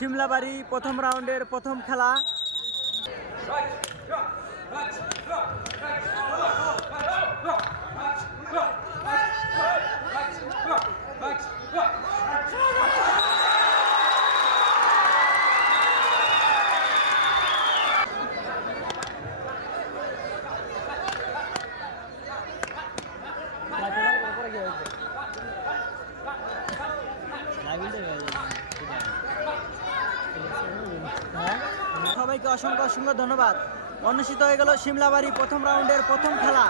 শিমলাবাড়ি প্রথম রাউন্ডের প্রথম খেলা। সবাইকে অসংখ্য অসংখ্য ধন্যবাদ। অনুষ্ঠিত হয়ে গেল শিমলাবাড়ি প্রথম রাউন্ডের প্রথম খেলা।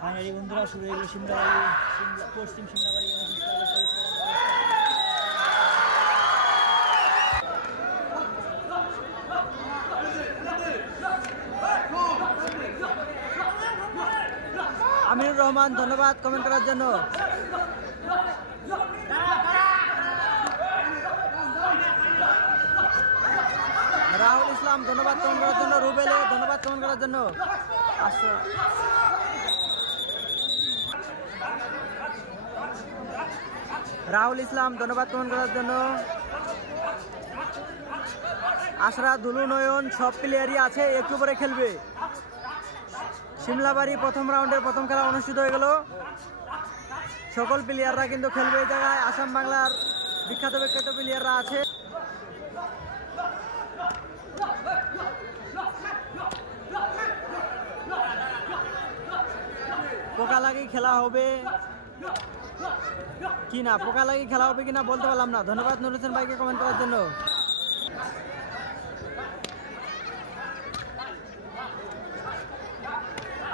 ফাইনালি বন্ধুরা শুরু হয়ে গেল শিমলাবাড়ি পশ্চিম শিমলাবাড়ি। আমিনুর রহমান ধন্যবাদ কমেন্ট করার জন্য। রাহুল ইসলাম ধন্যবাদ কমেন্ট করার জন্য। রুবেলে ধন্যবাদ কমেন্ট করার জন্য। রাহুল ইসলাম ধন্যবাদ কমেন্ট করার জন্য। আশরা দুলু নয়ন সব প্লেয়ারই আছে, একটু পরে খেলবে। শিমলাবাড়ি প্রথম রাউন্ডের প্রথম খেলা অনুষ্ঠিত হয়ে গেল। সকল প্লেয়াররা কিন্তু খেলবে এই জায়গায়। আসাম বাংলার বিখ্যাত বিখ্যাত প্লেয়াররা আছে। পোকা লাগি খেলা হবে কি না, পোকা লাগি খেলা হবে কিনা বলতে পারলাম না। ধন্যবাদ নুর হোসেন ভাইকে কমেন্ট করার জন্য।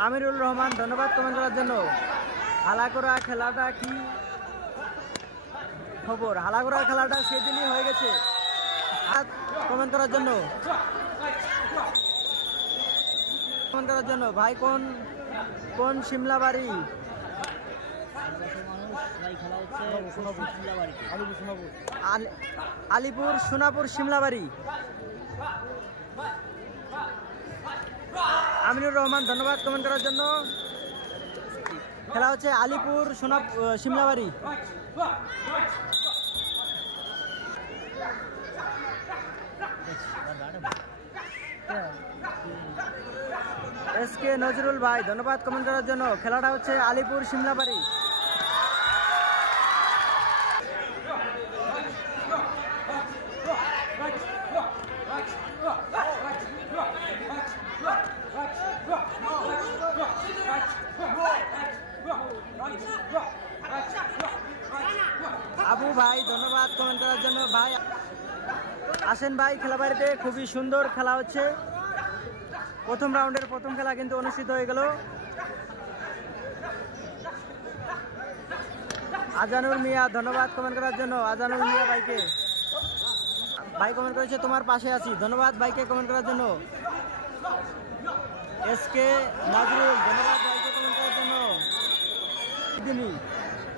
আমিরুল রহমান ধন্যবাদ কমেন্ট করার জন্য। হালাগোড়া খেলাটা কি খবর? হালাগোড়া খেলাটা সেদিনই হয়ে গেছে। কমেন্ট করার জন্য কমেন্ট করার জন্য। ভাই কোন কোন শিমলাবাড়ি? আলিপুর সোনাপুর শিমলাবাড়ি। আমিনুর রহমান ধন্যবাদ কমেন্ট করার জন্য। খেলা হচ্ছে আলিপুর শিমলাবাড়ি। এসকে নজরুল ভাই ধন্যবাদ কমেন্ট করার জন্য। খেলাটা হচ্ছে আলিপুর শিমলাবাড়ি। আবু ভাই ধন্যবাদ কমেন্ট করার জন্য। ভাই আসেন ভাই, খেলা বাড়িতে খুবই সুন্দর খেলা হচ্ছে। প্রথম রাউন্ডের প্রথম খেলা কিন্তু অনুষ্ঠিত হয়ে গেল। আজানুর মিয়া ধন্যবাদ কমেন্ট করার জন্য। আজানুর মিয়া ভাইকে ভাই কমেন্ট করেছে তোমার পাশে আছি। ধন্যবাদ ভাইকে কমেন্ট করার জন্য। এসকে নাজরুল ধন্যবাদ ভাইকে কমেন্ট করার জন্য।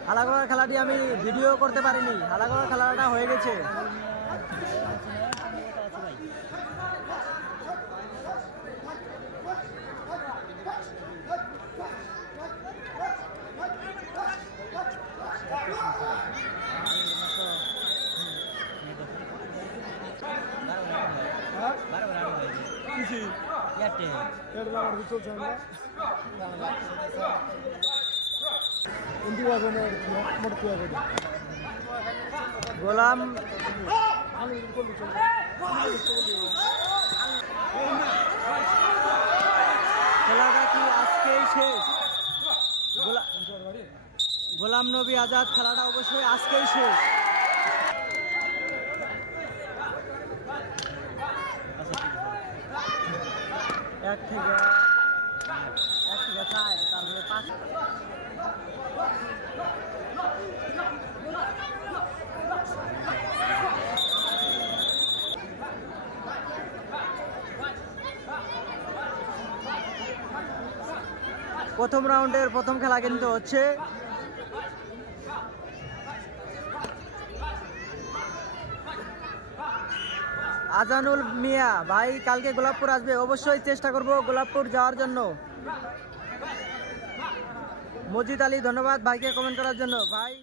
হালাগোড়ার খেলাটি আমি ভিডিও করতে পারিনি। হালাগোড়ার খেলাটা হয়ে গেছে। গোলাম খেলাটা কি আজকেই শেষ? গোলাম নবী আজাদ খেলাটা অবশ্যই আজকেই শেষ। এক থেকে 4 তারপরে 5। প্রথম রাউন্ডের প্রথম খেলা কিন্তু হচ্ছে আজানুল মিয়া ভাই কালকে গোলাপপুর আসবে, অবশ্যই চেষ্টা করব গোলাপপুর যাওয়ার জন্য। মজিদ আলী ধন্যবাদ ভাইকে কমেন্ট করার জন্য। ভাই